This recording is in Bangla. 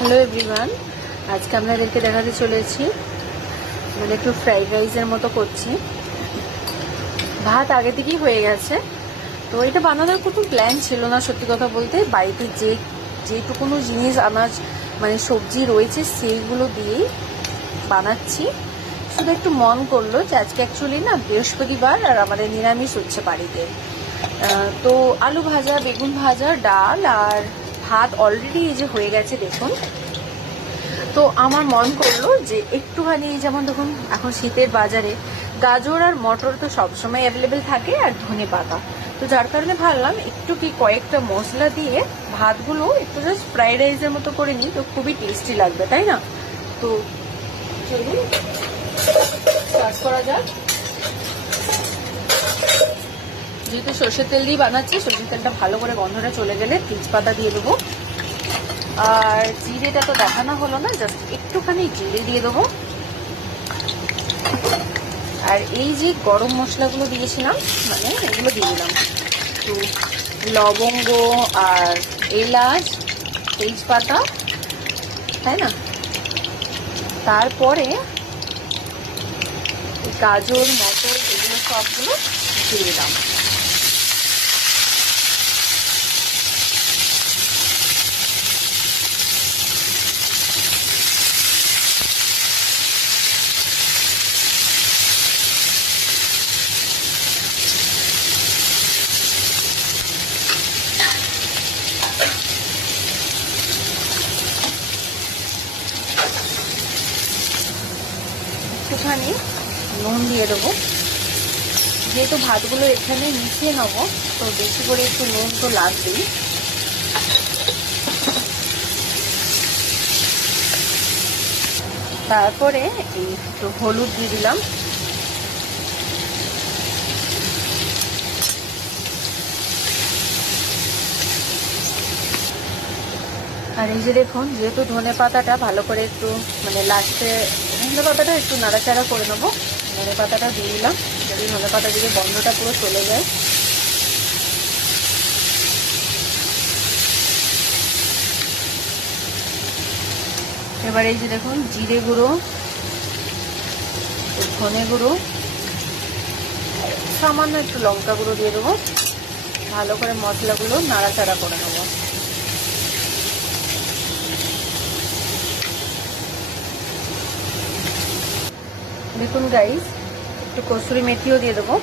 হ্যালো এভরিওয়ান, আজকে আপনাদেরকে দেখাতে চলেছি মানে একটু ফ্রাইড রাইসের মতো করছি। ভাত আগে থেকেই হয়ে গেছে, তো এটা বানানোর কোনো প্ল্যান ছিল না। সত্যি কথা বলতে বাড়িতে যেটুকুনো জিনিস আনাজ মানে সবজি রয়েছে সেইগুলো দিয়েই বানাচ্ছি। শুধু একটু মন করলো যে আজকে অ্যাকচুয়ালি না বৃহস্পতিবার আর আমাদের নিরামিষ হচ্ছে বাড়িতে। তো আলু ভাজা, বেগুন ভাজা, ডাল আর ভাত অলরেডি এই যে হয়ে গেছে দেখুন। তো আমার মন করলো যে একটুখানি, যেমন দেখুন এখন শীতের বাজারে গাজর আর মটর তো সবসময় অ্যাভেলেবেল থাকে আর ধনে পাতা, তো যার কারণে ভাবলাম একটু কি কয়েকটা মশলা দিয়ে ভাতগুলো একটু জাস্ট ফ্রাইড রাইসের মতো করে নিই, তো খুবই টেস্টি লাগবে, তাই না? তো চলুন স্টার্ট করা যাক। যেহেতু সর্ষের তেল দিয়ে বানাচ্ছি, সর্ষের তেলটা ভালো করে গন্ধটা চলে গেলে তেজপাতা দিয়ে দেবো। আর জিরেটা তো দেখানো হলো না, জাস্ট একটুখানি জিরে দিয়ে দেবো। আর এই যে গরম মশলাগুলো দিয়েছিলাম মানে এগুলো দিয়ে দিলাম, তো লবঙ্গ আর এলাচ, তেজপাতা, তাই না? তারপরে গাজর, মটর এগুলো সবগুলো দিয়ে দিলাম। একটুখানি নুন দিয়ে দেবো, যেহেতু ভাতগুলো এখানে মিশিয়ে নেবো তো বেশি করে একটু নুন তো লাগবেই। তারপরে এই একটু হলুদ দিয়ে দিলাম। আর এই যে দেখুন, যেহেতু ধনে পাতাটা ভালো করে একটু মানে লাস্টে ধনে পাতাটা একটু নাড়াচাড়া করে নেবো, ধনে পাতাটা দিয়ে দিলাম, যদি ধনে পাতা দিয়ে গন্ধটা পুরো চলে যায়। এবার এই যে দেখুন, জিরে গুঁড়ো, ধনে গুঁড়ো, সামান্য একটু লঙ্কা গুঁড়ো দিয়ে দেবো। ভালো করে মশলাগুলো নাড়াচাড়া করে নেবো। দেখুন গাইস, একটু কসুরি মেথিও দিয়ে দেবো।